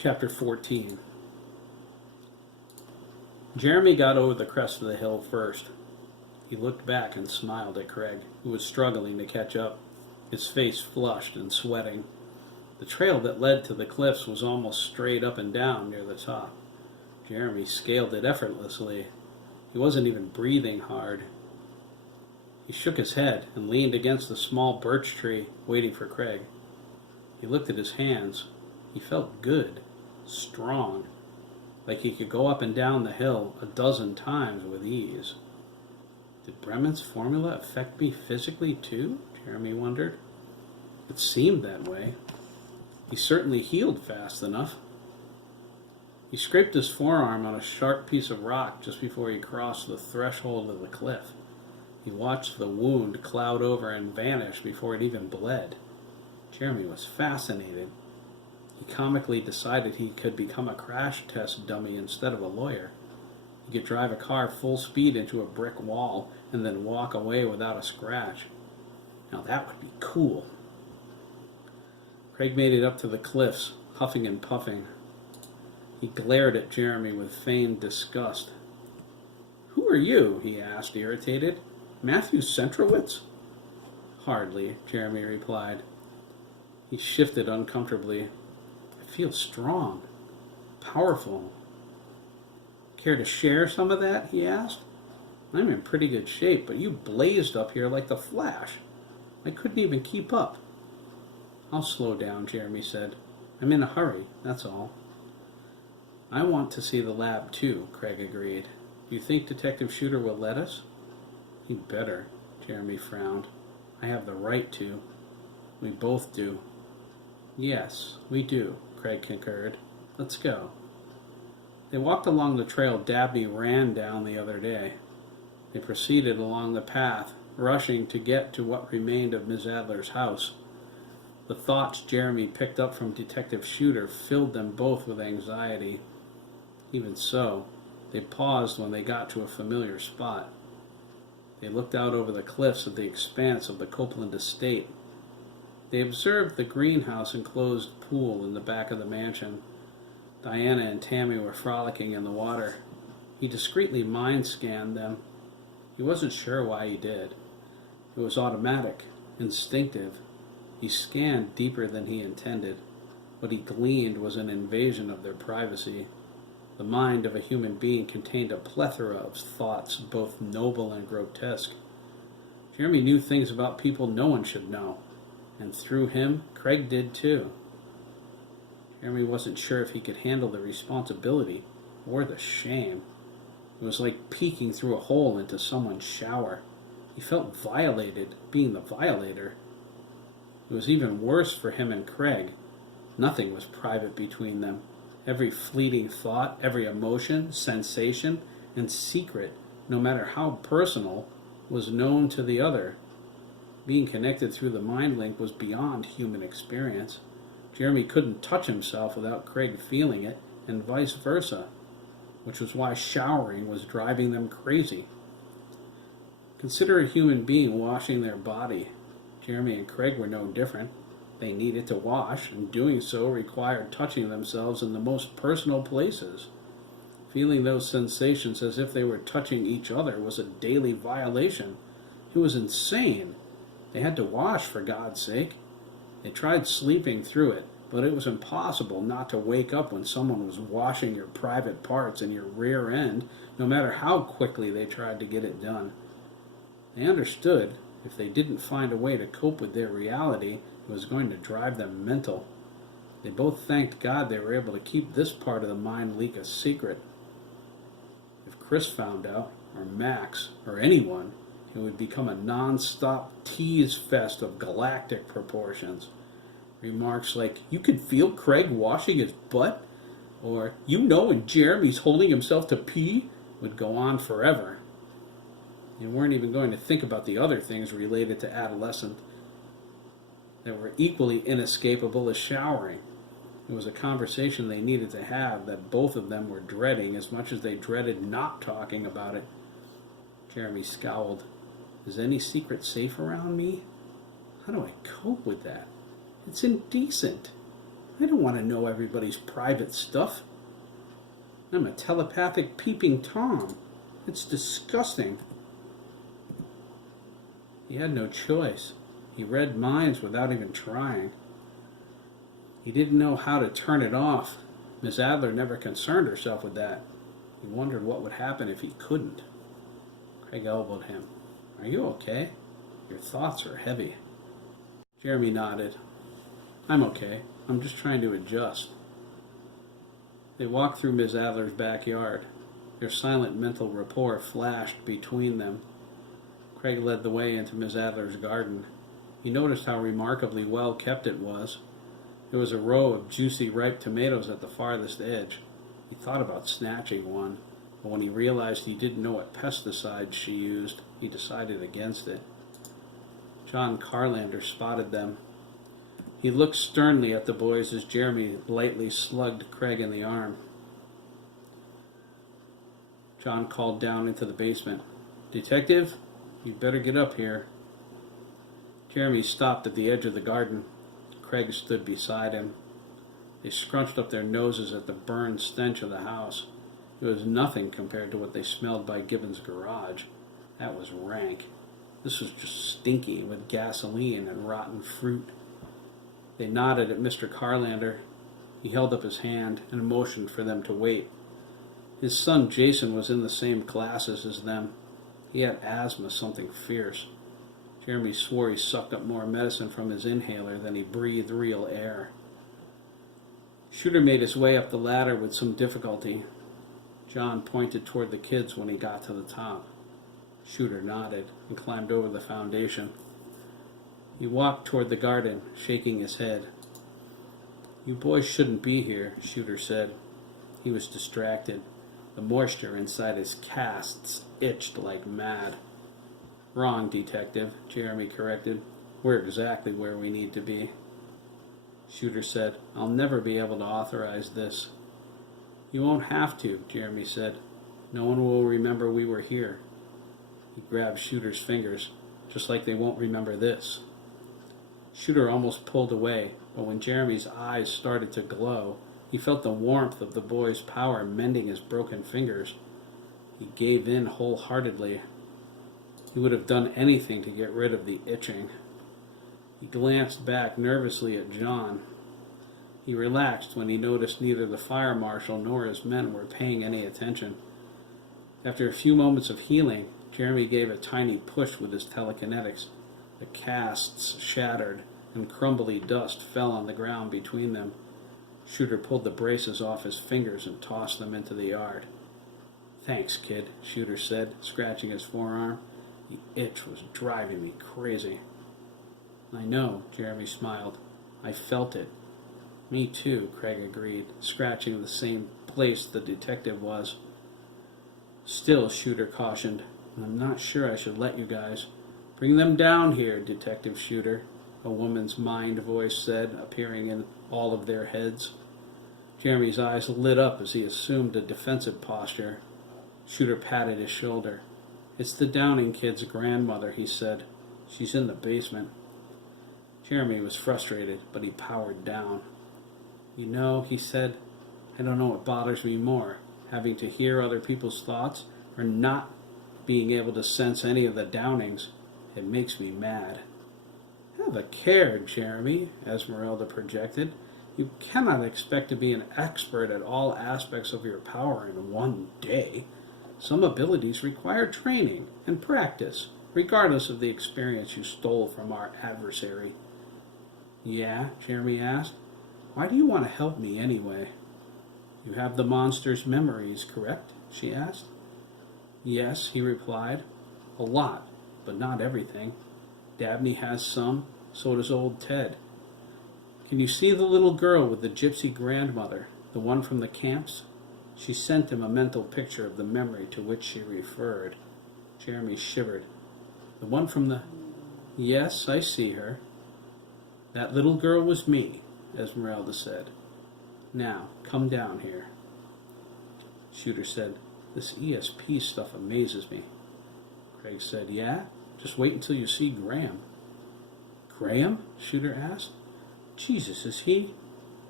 Chapter 14. Jeremy got over the crest of the hill first. He looked back and smiled at Craig, who was struggling to catch up, his face flushed and sweating. The trail that led to the cliffs was almost straight up and down near the top. Jeremy scaled it effortlessly. He wasn't even breathing hard. He shook his head and leaned against the small birch tree, waiting for Craig. He looked at his hands. He felt good, strong, like he could go up and down the hill 12 times with ease. Did Bremen's formula affect me physically too? Jeremy wondered. It seemed that way. He certainly healed fast enough. He scraped his forearm on a sharp piece of rock just before he crossed the threshold of the cliff. He watched the wound cloud over and vanish before it even bled. Jeremy was fascinated. He comically decided he could become a crash test dummy instead of a lawyer. He could drive a car full speed into a brick wall and then walk away without a scratch. Now that would be cool. Craig made it up to the cliffs, huffing and puffing. He glared at Jeremy with feigned disgust. "Who are you?" he asked, irritated. "Matthew Centrowitz?" "Hardly," Jeremy replied. He shifted uncomfortably. "I feel strong, powerful." "Care to share some of that?" he asked. "I'm in pretty good shape, but you blazed up here like the Flash. I couldn't even keep up." "I'll slow down," Jeremy said. "I'm in a hurry, that's all." "I want to see the lab too," Craig agreed. "You think Detective Shooter will let us?" "He'd better," Jeremy frowned. "I have the right to." "We both do." "Yes, we do," Craig concurred. "Let's go." They walked along the trail Dabney ran down the other day. They proceeded along the path, rushing to get to what remained of Miss Adler's house. The thoughts Jeremy picked up from Detective Shooter filled them both with anxiety. Even so, they paused when they got to a familiar spot. They looked out over the cliffs at the expanse of the Copeland estate. They observed the greenhouse-enclosed pool in the back of the mansion. Diana and Tammy were frolicking in the water. He discreetly mind-scanned them. He wasn't sure why he did. It was automatic, instinctive. He scanned deeper than he intended. What he gleaned was an invasion of their privacy. The mind of a human being contained a plethora of thoughts, both noble and grotesque. Jeremy knew things about people no one should know, and through him, Craig did too. Jeremy wasn't sure if he could handle the responsibility or the shame. It was like peeking through a hole into someone's shower. He felt violated, being the violator. It was even worse for him and Craig. Nothing was private between them. Every fleeting thought, every emotion, sensation, and secret, no matter how personal, was known to the other. Being connected through the mind link was beyond human experience. Jeremy couldn't touch himself without Craig feeling it, and vice versa, which was why showering was driving them crazy. Consider a human being washing their body. Jeremy and Craig were no different. They needed to wash, and doing so required touching themselves in the most personal places. Feeling those sensations as if they were touching each other was a daily violation. It was insane. They had to wash, for God's sake. They tried sleeping through it, but it was impossible not to wake up when someone was washing your private parts and your rear end, no matter how quickly they tried to get it done. They understood if they didn't find a way to cope with their reality, it was going to drive them mental. They both thanked God they were able to keep this part of the mind leak a secret. If Chris found out, or Max, or anyone, it would become a non-stop tease fest of galactic proportions. Remarks like, "You could feel Craig washing his butt," or "You know when Jeremy's holding himself to pee," would go on forever. They weren't even going to think about the other things related to adolescence that were equally inescapable as showering. It was a conversation they needed to have that both of them were dreading as much as they dreaded not talking about it. Jeremy scowled. Is any secret safe around me? How do I cope with that? It's indecent. I don't want to know everybody's private stuff. I'm a telepathic peeping Tom. It's disgusting. He had no choice. He read minds without even trying. He didn't know how to turn it off. Miss Adler never concerned herself with that. He wondered what would happen if he couldn't. Craig elbowed him. Are you okay? Your thoughts are heavy. Jeremy nodded. I'm okay. I'm just trying to adjust. They walked through Miss Adler's backyard. Their silent mental rapport flashed between them. Craig led the way into Miss Adler's garden. He noticed how remarkably well kept it was. There was a row of juicy, ripe tomatoes at the farthest edge. He thought about snatching one, but when he realized he didn't know what pesticides she used, he decided against it. John Carlander spotted them. He looked sternly at the boys as Jeremy lightly slugged Craig in the arm. John called down into the basement. Detective, you'd better get up here. Jeremy stopped at the edge of the garden. Craig stood beside him. They scrunched up their noses at the burned stench of the house. It was nothing compared to what they smelled by Gibbons' garage. That was rank. This was just stinky with gasoline and rotten fruit. They nodded at Mr. Carlander. He held up his hand and motioned for them to wait. His son Jason was in the same classes as them. He had asthma, something fierce. Jeremy swore he sucked up more medicine from his inhaler than he breathed real air. Shooter made his way up the ladder with some difficulty. John pointed toward the kids when he got to the top. Shooter nodded and climbed over the foundation. He walked toward the garden, shaking his head. You boys shouldn't be here, Shooter said. He was distracted. The moisture inside his casts itched like mad. Wrong, Detective, Jeremy corrected. We're exactly where we need to be. Shooter said, I'll never be able to authorize this. You won't have to, Jeremy said. No one will remember we were here. He grabbed Shooter's fingers, just like they won't remember this. Shooter almost pulled away, but when Jeremy's eyes started to glow, he felt the warmth of the boy's power mending his broken fingers. He gave in wholeheartedly. He would have done anything to get rid of the itching. He glanced back nervously at John. He relaxed when he noticed neither the fire marshal nor his men were paying any attention. After a few moments of healing, Jeremy gave a tiny push with his telekinetics. The casts shattered, and crumbly dust fell on the ground between them. Shooter pulled the braces off his fingers and tossed them into the yard. Thanks, kid, Shooter said, scratching his forearm. The itch was driving me crazy. I know, Jeremy smiled. I felt it. Me too, Craig agreed, scratching the same place the detective was. Still, Shooter cautioned, I'm not sure I should let you guys. Bring them down here, Detective Shooter, a woman's mind voice said, appearing in all of their heads. Jeremy's eyes lit up as he assumed a defensive posture. Shooter patted his shoulder. It's the Downing kid's grandmother, he said. She's in the basement. Jeremy was frustrated, but he powered down. You know, he said, I don't know what bothers me more, having to hear other people's thoughts or not being able to sense any of the Downings. It makes me mad. Have a care, Jeremy, Esmeralda projected. You cannot expect to be an expert at all aspects of your power in one day. Some abilities require training and practice, regardless of the experience you stole from our adversary. Yeah, Jeremy asked. Why do you want to help me anyway? You have the monster's memories, correct? She asked. Yes, he replied. A lot, but not everything. Dabney has some, so does old Ted. Can you see the little girl with the gypsy grandmother, the one from the camps? She sent him a mental picture of the memory to which she referred. Jeremy shivered. The one from the... Yes, I see her. That little girl was me, Esmeralda said. Now, come down here. Shooter said, this ESP stuff amazes me. Craig said, yeah? Just wait until you see Graham. Graham? Shooter asked. Jesus, is he?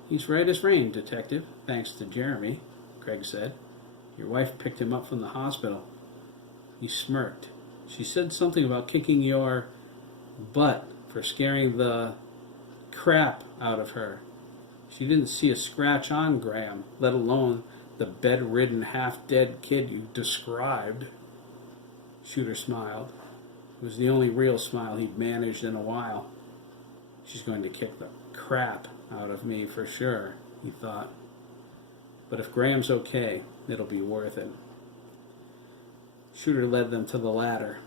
He's right as rain, Detective, thanks to Jeremy, Craig said. Your wife picked him up from the hospital. He smirked. She said something about kicking your butt for scaring the crap out of her. She didn't see a scratch on Graham, let alone the bedridden, half-dead kid you described. Shooter smiled. It was the only real smile he'd managed in a while. She's going to kick the crap out of me for sure, he thought. But if Graham's okay, it'll be worth it. Shooter led them to the ladder.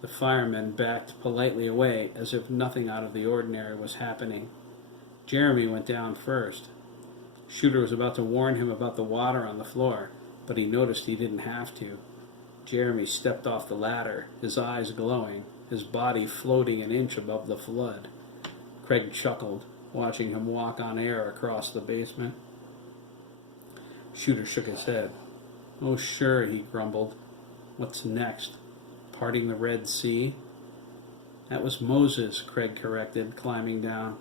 The firemen backed politely away as if nothing out of the ordinary was happening. Jeremy went down first. Shooter was about to warn him about the water on the floor, but he noticed he didn't have to. Jeremy stepped off the ladder, his eyes glowing, his body floating an inch above the flood. Craig chuckled, watching him walk on air across the basement. Shooter shook his head. Oh, sure, he grumbled. What's next? Parting the Red Sea? That was Moses, Craig corrected, climbing down.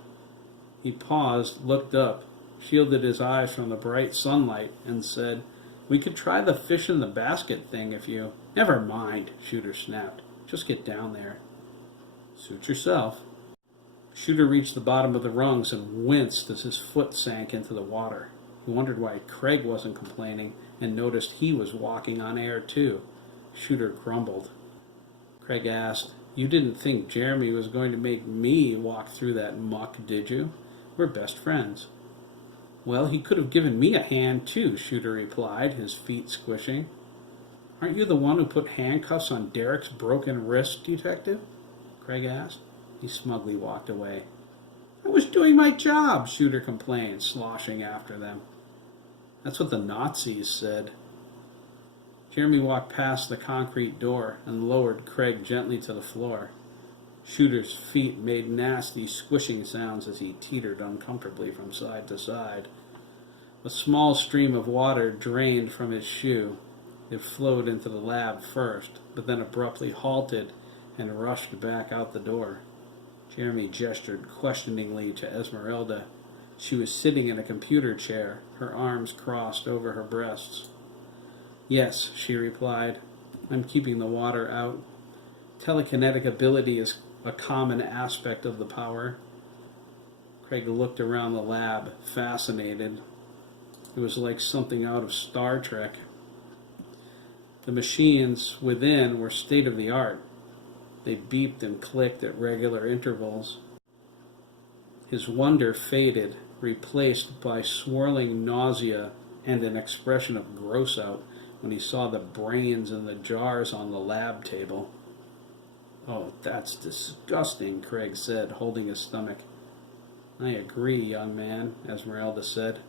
He paused, looked up, shielded his eyes from the bright sunlight, and said, We could try the fish in the basket thing if you... Never mind, Shooter snapped. Just get down there. Suit yourself. Shooter reached the bottom of the rungs and winced as his foot sank into the water. He wondered why Craig wasn't complaining and noticed he was walking on air too. Shooter grumbled. Craig asked, You didn't think Jeremy was going to make me walk through that muck, did you? We're best friends. Well, he could have given me a hand too, Shooter replied, his feet squishing. Aren't you the one who put handcuffs on Derek's broken wrist, Detective? Craig asked. He smugly walked away. I was doing my job, Shooter complained, sloshing after them. That's what the Nazis said. Jeremy walked past the concrete door and lowered Craig gently to the floor. Shooter's feet made nasty squishing sounds as he teetered uncomfortably from side to side. A small stream of water drained from his shoe. It flowed into the lab first, but then abruptly halted and rushed back out the door. Jeremy gestured questioningly to Esmeralda. She was sitting in a computer chair, her arms crossed over her breasts. Yes, she replied. I'm keeping the water out. Telekinetic ability is a common aspect of the power. Craig looked around the lab, fascinated. It was like something out of Star Trek. The machines within were state-of-the-art. They beeped and clicked at regular intervals. His wonder faded, replaced by swirling nausea and an expression of gross-out when he saw the brains in the jars on the lab table. Oh, that's disgusting, Craig said, holding his stomach. I agree, young man, Esmeralda said.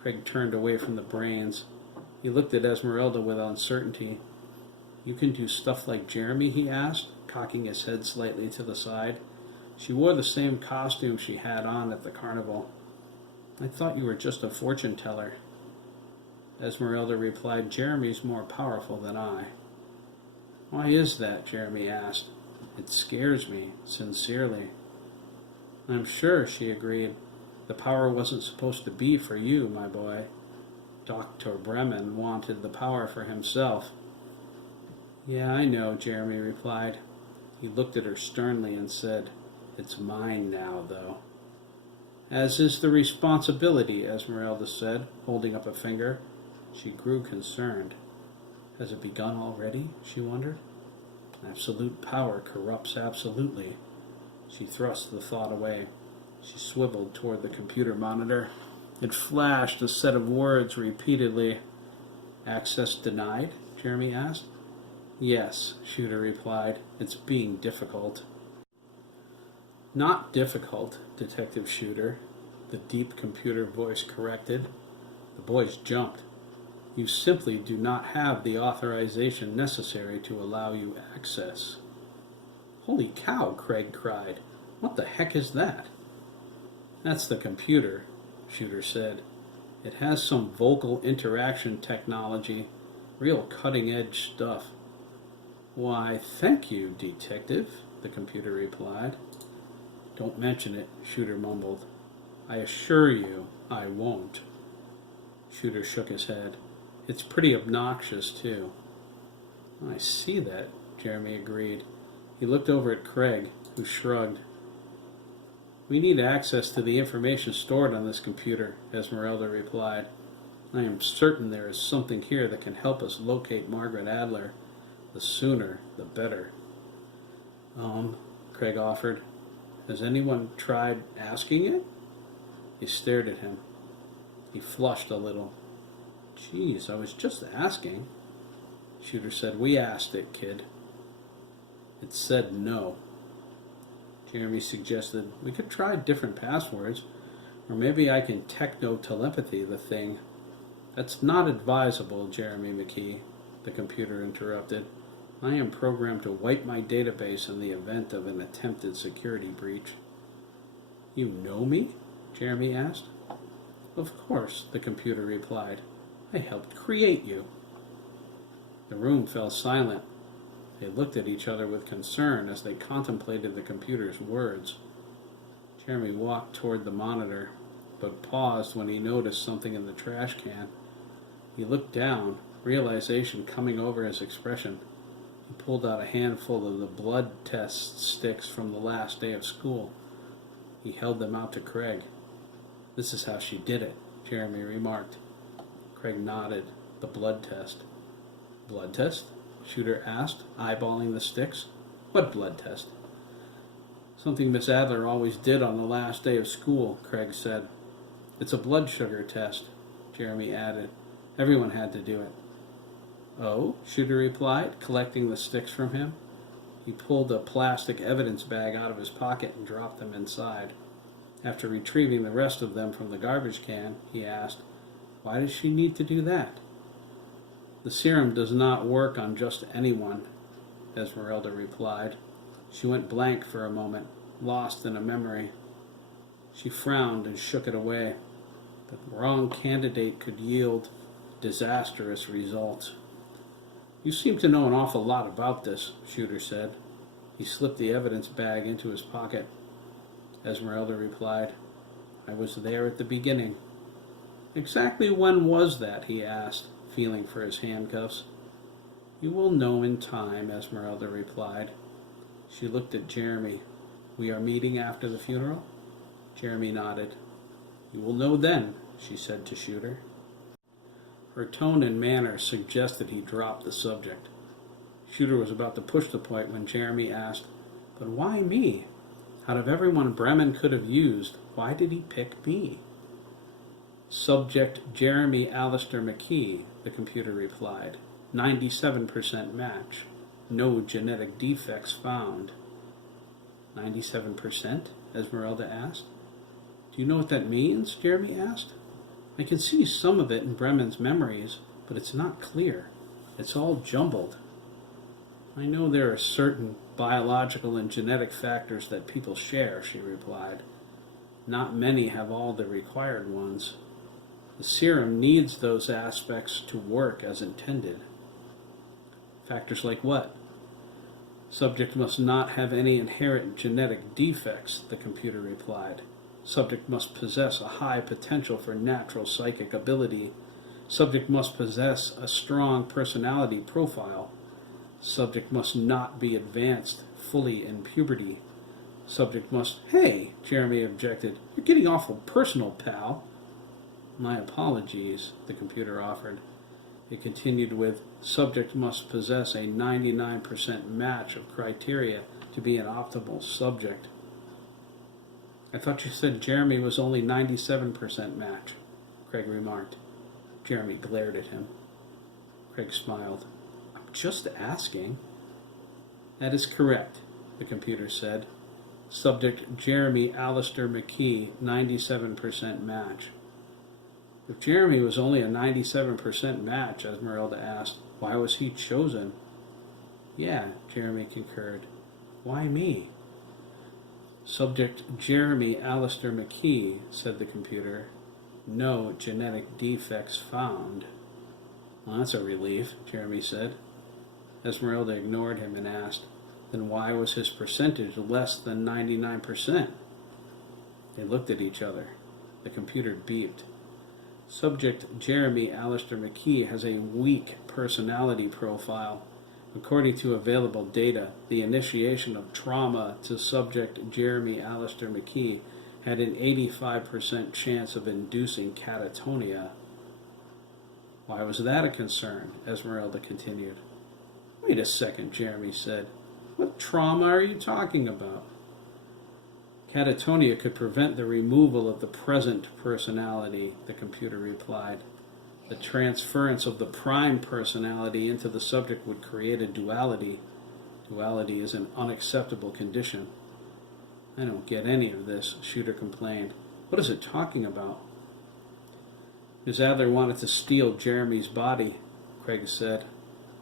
Craig turned away from the brains. He looked at Esmeralda with uncertainty. You can do stuff like Jeremy, he asked, cocking his head slightly to the side. She wore the same costume she had on at the carnival. I thought you were just a fortune teller. Esmeralda replied, Jeremy's more powerful than I. Why is that? Jeremy asked. It scares me, sincerely. I'm sure, she agreed. The power wasn't supposed to be for you, my boy. Dr. Bremen wanted the power for himself. Yeah, I know, Jeremy replied. He looked at her sternly and said, It's mine now, though. As is the responsibility, Esmeralda said, holding up a finger. She grew concerned. Has it begun already? She wondered. Absolute power corrupts absolutely. She thrust the thought away. She swiveled toward the computer monitor. It flashed a set of words repeatedly. Access denied? Jeremy asked. Yes, Shooter replied. It's being difficult. Not difficult, Detective Shooter, the deep computer voice corrected. The boys jumped. You simply do not have the authorization necessary to allow you access. Holy cow, Craig cried. What the heck is that? That's the computer, Shooter said. It has some vocal interaction technology, real cutting-edge stuff. Why, thank you, Detective, the computer replied. Don't mention it, Shooter mumbled. I assure you I won't. Shooter shook his head. It's pretty obnoxious, too. I see that, Jeremy agreed. He looked over at Craig, who shrugged. We need access to the information stored on this computer, Esmeralda replied. I am certain there is something here that can help us locate Margaret Adler. The sooner, the better. Craig offered. Has anyone tried asking it? He stared at him. He flushed a little. Geez, I was just asking. Shooter said, We asked it, kid. It said no. Jeremy suggested, we could try different passwords, or maybe I can techno-telepathy the thing. That's not advisable, Jeremy McKee, the computer interrupted. I am programmed to wipe my database in the event of an attempted security breach. You know me? Jeremy asked. Of course, the computer replied. I helped create you. The room fell silent. They looked at each other with concern as they contemplated the computer's words. Jeremy walked toward the monitor, but paused when he noticed something in the trash can. He looked down, realization coming over his expression. He pulled out a handful of the blood test sticks from the last day of school. He held them out to Craig. This is how she did it, Jeremy remarked. Craig nodded. The blood test. Blood test? Shooter asked, eyeballing the sticks. What blood test? Something Miss Adler always did on the last day of school, Craig said. It's a blood sugar test, Jeremy added. Everyone had to do it. Oh, Shooter replied, collecting the sticks from him. He pulled a plastic evidence bag out of his pocket and dropped them inside. After retrieving the rest of them from the garbage can, he asked, Why does she need to do that? The serum does not work on just anyone, Esmeralda replied. She went blank for a moment, lost in a memory. She frowned and shook it away. The wrong candidate could yield disastrous results. You seem to know an awful lot about this, Shooter said. He slipped the evidence bag into his pocket. Esmeralda replied, I was there at the beginning. Exactly when was that, he asked, feeling for his handcuffs. You will know in time, Esmeralda replied. She looked at Jeremy. We are meeting after the funeral? Jeremy nodded. You will know then, she said to Shooter. Her tone and manner suggested he dropped the subject. Shooter was about to push the point when Jeremy asked, But why me? Out of everyone Bremen could have used, why did he pick me? Subject Jeremy Alistair McKee, the computer replied. 97% match. No genetic defects found. 97%? Esmeralda asked. Do you know what that means? Jeremy asked. I can see some of it in Bremen's memories, but it's not clear. It's all jumbled. I know there are certain biological and genetic factors that people share, she replied. Not many have all the required ones. The serum needs those aspects to work as intended. Factors like what? Subject must not have any inherent genetic defects, the computer replied. Subject must possess a high potential for natural psychic ability. Subject must possess a strong personality profile. Subject must not be advanced fully in puberty. Subject must... Hey, Jeremy objected. You're getting awful personal, pal. My apologies, the computer offered. It continued with, subject must possess a 99% match of criteria to be an optimal subject. I thought you said Jeremy was only 97% match, Craig remarked. Jeremy glared at him. Craig smiled. I'm just asking. That is correct, the computer said. Subject Jeremy Alistair McKee, 97% match. If Jeremy was only a 97% match, Esmeralda asked, why was he chosen? Yeah, Jeremy concurred. Why me? Subject Jeremy Alistair McKee, said the computer. No genetic defects found. Well, that's a relief, Jeremy said. Esmeralda ignored him and asked, then why was his percentage less than 99%? They looked at each other. The computer beeped. Subject Jeremy Alistair McKee has a weak personality profile. According to available data, the initiation of trauma to subject Jeremy Alistair McKee had an 85% chance of inducing catatonia. Why was that a concern? Esmeralda continued. Wait a second, Jeremy said. What trauma are you talking about? Catatonia could prevent the removal of the present personality, the computer replied. The transference of the prime personality into the subject would create a duality. Duality is an unacceptable condition. I don't get any of this, Shooter complained. What is it talking about? Ms. Adler wanted to steal Jeremy's body, Craig said.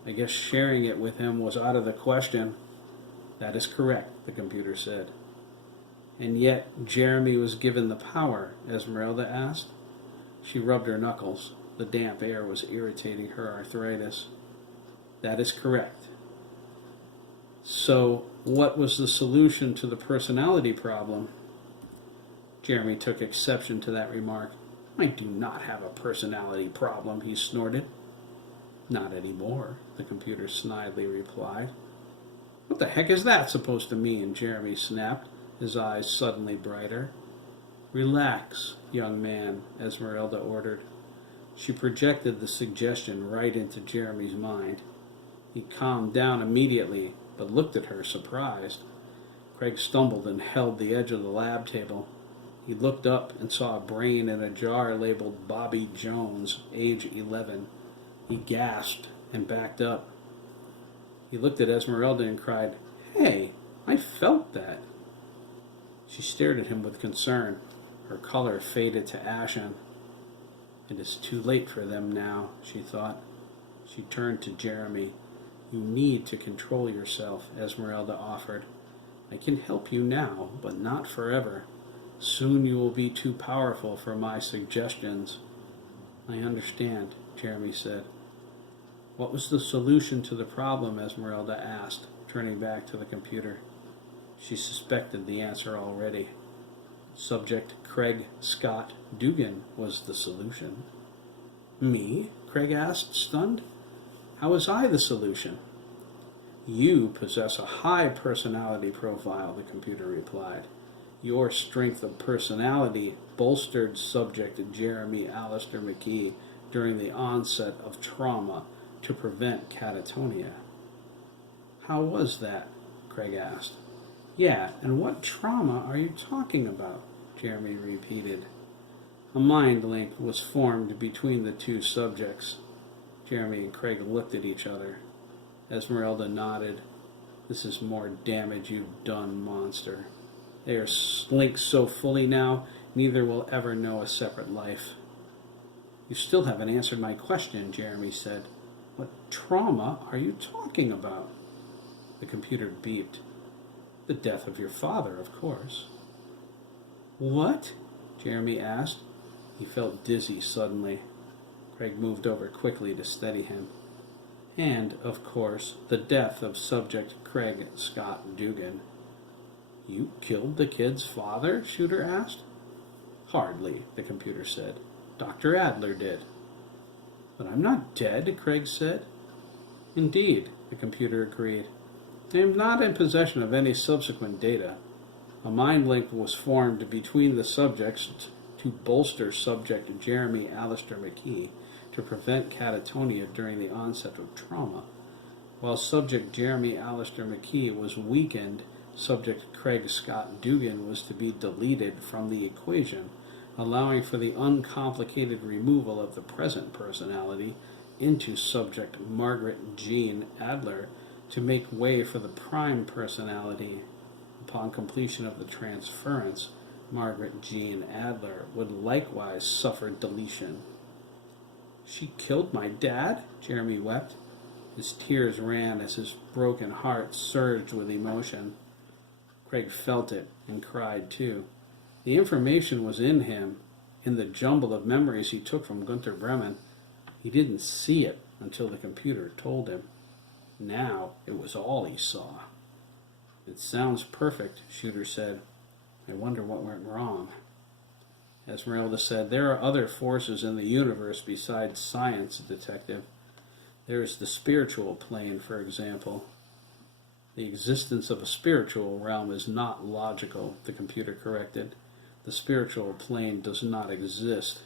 I guess sharing it with him was out of the question. That is correct, the computer said. And yet Jeremy was given the power, Esmeralda asked. She rubbed her knuckles. The damp air was irritating her arthritis. That is correct. So, what was the solution to the personality problem? Jeremy took exception to that remark. I do not have a personality problem, he snorted. Not anymore, the computer snidely replied. What the heck is that supposed to mean? Jeremy snapped, his eyes suddenly brighter. Relax, young man, Esmeralda ordered. She projected the suggestion right into Jeremy's mind. He calmed down immediately, but looked at her surprised. Craig stumbled and held the edge of the lab table. He looked up and saw a brain in a jar labeled Bobby Jones, age 11. He gasped and backed up. He looked at Esmeralda and cried, Hey, I felt that. She stared at him with concern. Her color faded to ashen. It is too late for them now, she thought. She turned to Jeremy. You need to control yourself, Esmeralda offered. I can help you now, but not forever. Soon you will be too powerful for my suggestions. I understand, Jeremy said. What was the solution to the problem? Esmeralda asked, turning back to the computer. She suspected the answer already. Subject Craig Scott Dugan was the solution. Me? Craig asked, stunned. How was I the solution? You possess a high personality profile, the computer replied. Your strength of personality bolstered subject Jeremy Alistair McKee during the onset of trauma to prevent catatonia. How was that? Craig asked. Yeah, and what trauma are you talking about? Jeremy repeated. A mind link was formed between the two subjects. Jeremy and Craig looked at each other. Esmeralda nodded. This is more damage you've done, monster. They are linked so fully now, neither will ever know a separate life. You still haven't answered my question, Jeremy said. What trauma are you talking about? The computer beeped. The death of your father, of course. What? Jeremy asked. He felt dizzy suddenly. Craig moved over quickly to steady him. And, of course, the death of subject Craig Scott Dugan. You killed the kid's father? Shooter asked. Hardly, the computer said. Dr. Adler did. But I'm not dead, Craig said. Indeed, the computer agreed. I am not in possession of any subsequent data. A mind link was formed between the subjects to bolster subject Jeremy Alistair McKee to prevent catatonia during the onset of trauma. While subject Jeremy Alistair McKee was weakened, subject Craig Scott Dugan was to be deleted from the equation, allowing for the uncomplicated removal of the present personality into subject Margaret Jean Adler to make way for the prime personality. Upon completion of the transference, Margaret Jean Adler would likewise suffer deletion. She killed my dad? Jeremy wept. His tears ran as his broken heart surged with emotion. Craig felt it and cried too. The information was in him, in the jumble of memories he took from Gunther Bremen. He didn't see it until the computer told him. Now it was all he saw. It sounds perfect, Shooter said. I wonder what went wrong. Esmeralda said. There are other forces in the universe besides science, detective. There is the spiritual plane, for example. The existence of a spiritual realm is not logical, the computer corrected. The spiritual plane does not exist.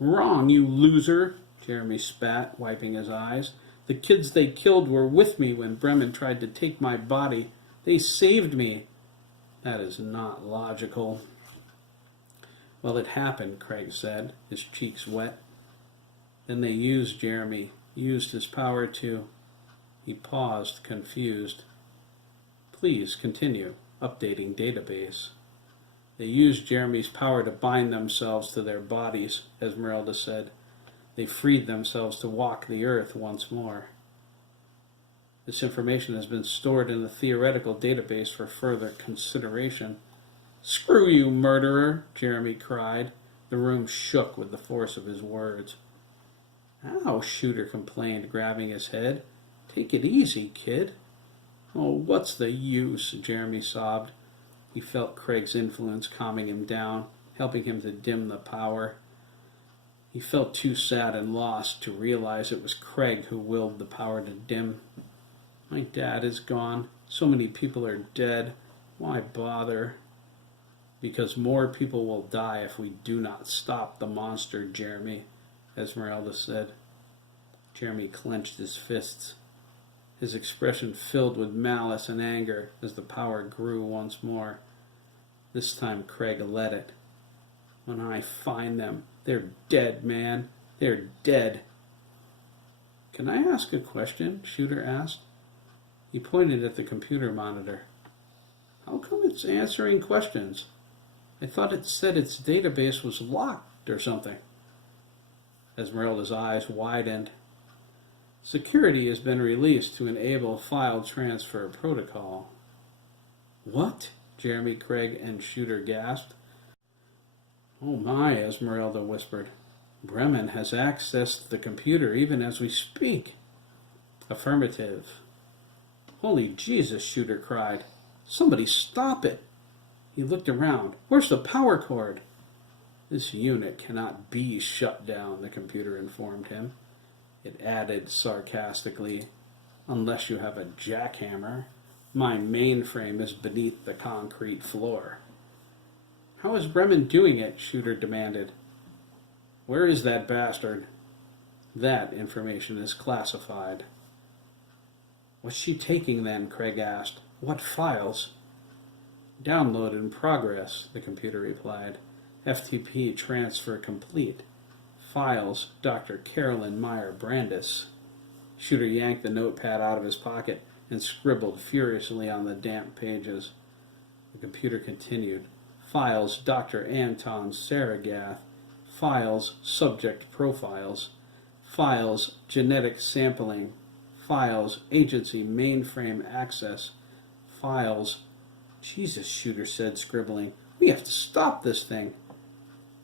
Wrong, you loser, Jeremy spat, wiping his eyes. The kids they killed were with me when Bremen tried to take my body. They saved me. That is not logical. Well, it happened, Craig said, his cheeks wet. Then they used his power to... He paused, confused. Please continue. Updating database. They used Jeremy's power to bind themselves to their bodies, Esmeralda said. They freed themselves to walk the earth once more. This information has been stored in the theoretical database for further consideration. Screw you, murderer, Jeremy cried. The room shook with the force of his words. Ow, Shooter complained, grabbing his head. Take it easy, kid. Oh, what's the use, Jeremy sobbed. He felt Craig's influence calming him down, helping him to dim the power. He felt too sad and lost to realize it was Craig who willed the power to dim. My dad is gone. So many people are dead. Why bother? Because more people will die if we do not stop the monster, Jeremy, Esmeralda said. Jeremy clenched his fists. His expression filled with malice and anger as the power grew once more. This time Craig let it. When I find them, they're dead, man. They're dead. Can I ask a question? Shooter asked. He pointed at the computer monitor. How come it's answering questions? I thought it said its database was locked or something. Esmeralda's eyes widened. Security has been released to enable file transfer protocol. What? Jeremy, Craig, and Shooter gasped. Oh my, Esmeralda whispered. Bremen has accessed the computer even as we speak. Affirmative. Holy Jesus, Shooter cried. Somebody stop it. He looked around. Where's the power cord? This unit cannot be shut down, the computer informed him. It added sarcastically, unless you have a jackhammer. My mainframe is beneath the concrete floor. How is Bremen doing it? Shooter demanded. Where is that bastard? That information is classified. What's she taking then? Craig asked. What files? Download in progress, the computer replied. FTP transfer complete. Files, Dr. Carolyn Meyer Brandis. Shooter yanked the notepad out of his pocket and scribbled furiously on the damp pages. The computer continued. Files, Dr. Anton Saragath. Files, subject profiles. Files, genetic sampling. Files, agency mainframe access. Files. Jesus, Shooter said, scribbling. We have to stop this thing.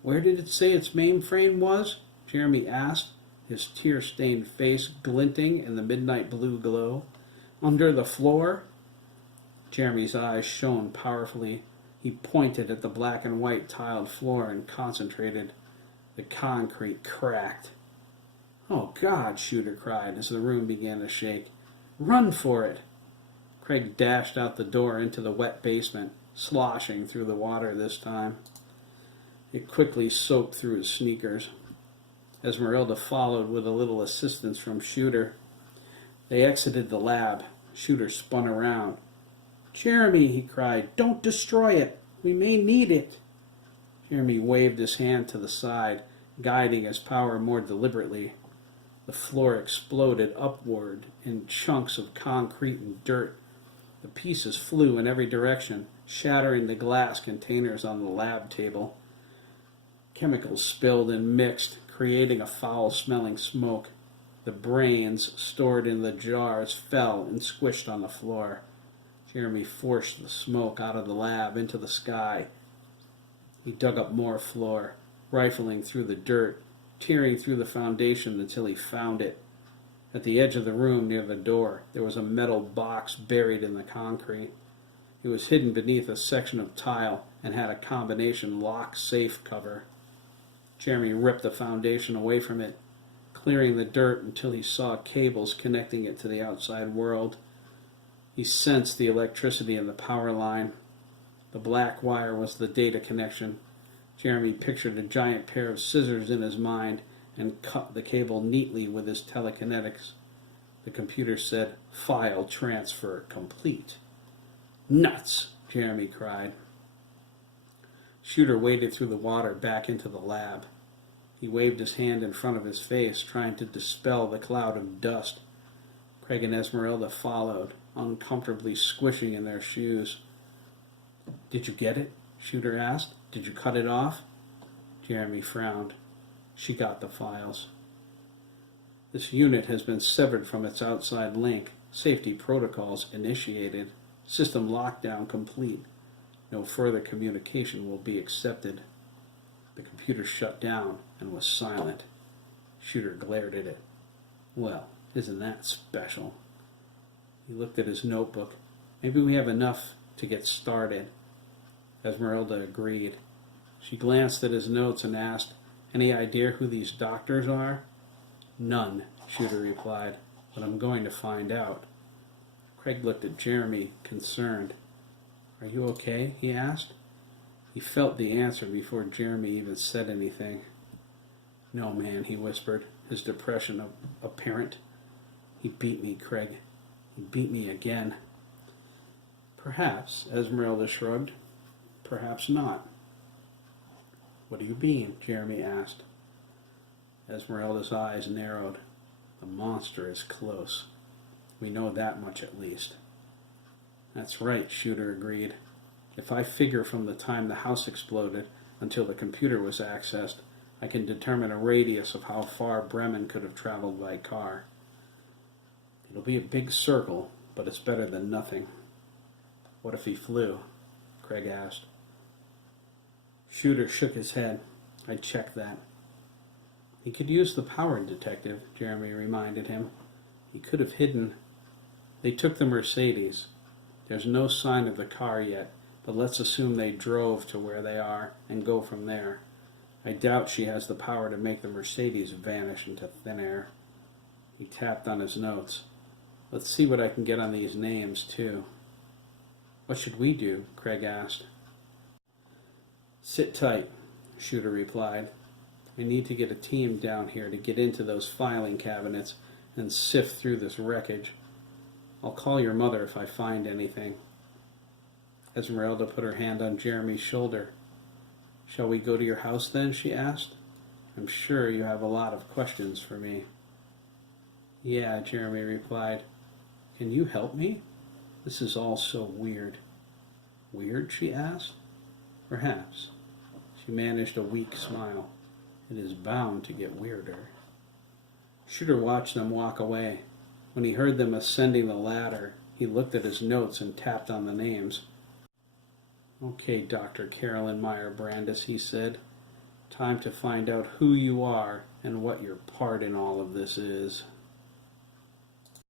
Where did it say its mainframe was? Jeremy asked, his tear-stained face glinting in the midnight blue glow. Under the floor? Jeremy's eyes shone powerfully. He pointed at the black and white tiled floor and concentrated. The concrete cracked. Oh, God, Shooter cried as the room began to shake. Run for it! Craig dashed out the door into the wet basement, sloshing through the water this time. It quickly soaked through his sneakers. Esmeralda followed with a little assistance from Shooter. They exited the lab. Shooter spun around. Jeremy, he cried, don't destroy it. We may need it. Jeremy waved his hand to the side, guiding his power more deliberately. The floor exploded upward in chunks of concrete and dirt. The pieces flew in every direction, shattering the glass containers on the lab table. Chemicals spilled and mixed, creating a foul-smelling smoke. The brains stored in the jars fell and squished on the floor. Jeremy forced the smoke out of the lab into the sky. He dug up more floor, rifling through the dirt, tearing through the foundation until he found it. At the edge of the room near the door, there was a metal box buried in the concrete. It was hidden beneath a section of tile and had a combination lock safe cover. Jeremy ripped the foundation away from it, clearing the dirt until he saw cables connecting it to the outside world. He sensed the electricity in the power line. The black wire was the data connection. Jeremy pictured a giant pair of scissors in his mind and cut the cable neatly with his telekinetics. The computer said, "File transfer complete." "Nuts!" Jeremy cried. Shooter waded through the water back into the lab. He waved his hand in front of his face, trying to dispel the cloud of dust. Craig and Esmeralda followed, uncomfortably squishing in their shoes. "Did you get it?" Shooter asked. "Did you cut it off?" Jeremy frowned. "She got the files." "This unit has been severed from its outside link. Safety protocols initiated. System lockdown complete. No further communication will be accepted." The computer shut down and was silent. Shooter glared at it. "Well, isn't that special?" He looked at his notebook. "Maybe we have enough to get started." Esmeralda agreed. She glanced at his notes and asked, "Any idea who these doctors are?" "None," Shooter replied, "but I'm going to find out." Craig looked at Jeremy, concerned. "Are you okay?" he asked. He felt the answer before Jeremy even said anything. "No, man," he whispered, his depression apparent. "He beat me, Craig. He beat me again." "Perhaps," Esmeralda shrugged. "Perhaps not." "What do you mean?" Jeremy asked. Esmeralda's eyes narrowed. "The monster is close. We know that much at least." "That's right," Shooter agreed. "If I figure from the time the house exploded until the computer was accessed, I can determine a radius of how far Bremen could have traveled by car. It'll be a big circle, but it's better than nothing." "What if he flew?" Craig asked. Shooter shook his head. "I checked that." "He could use the power detective," Jeremy reminded him. "He could have hidden." "They took the Mercedes. There's no sign of the car yet, but let's assume they drove to where they are and go from there. I doubt she has the power to make the Mercedes vanish into thin air." He tapped on his notes. "Let's see what I can get on these names, too." "What should we do?" Craig asked. "Sit tight," Shooter replied. "I need to get a team down here to get into those filing cabinets and sift through this wreckage. I'll call your mother if I find anything." Esmeralda put her hand on Jeremy's shoulder. "Shall we go to your house then?" she asked. "I'm sure you have a lot of questions for me." "Yeah," Jeremy replied. "Can you help me? This is all so weird." "Weird?" she asked. "Perhaps." She managed a weak smile. "It is bound to get weirder." Shooter watched them walk away. When he heard them ascending the ladder, he looked at his notes and tapped on the names. "Okay, Dr. Carolyn Meyer Brandis," he said. "Time to find out who you are and what your part in all of this is."